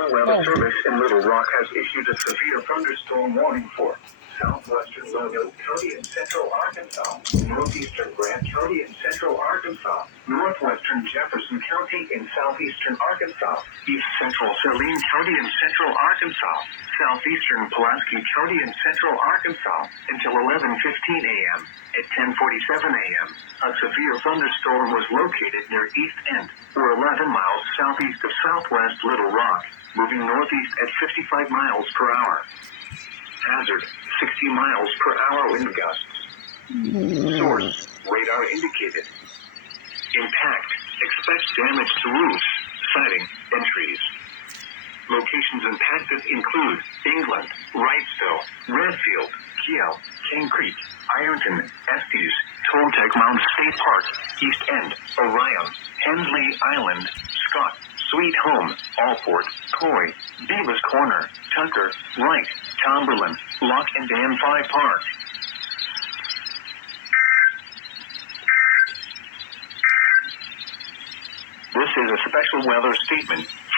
National Weather Service in Little Rock has issued a severe thunderstorm warning for southwestern Lonoke County in central Arkansas, northeastern Grant County in central Arkansas, northwestern Jefferson County in southeastern Arkansas, east central Saline County in central Arkansas, southeastern Pulaski County in central Arkansas until 11:15 a.m. At 10:47 a.m., a severe thunderstorm was located near East End, or 11 miles southeast of southwest Little Rock, moving northeast at 55 miles per hour. Hazard, 60 miles per hour wind gusts. Source, radar indicated. Impact, expect damage to roofs, siding, and trees. Locations impacted include England, Wrightsville, Redfield, Kiel, King Creek, Ironton, Estes, Toltec Mountain State Park, East End, Orion, Hensley Island, Scott, Sweet Home, Alport, Coy, Beavis Corner, Tucker, Wright, Tomberlin, Lock and Dam 5 Park. This is a special weather statement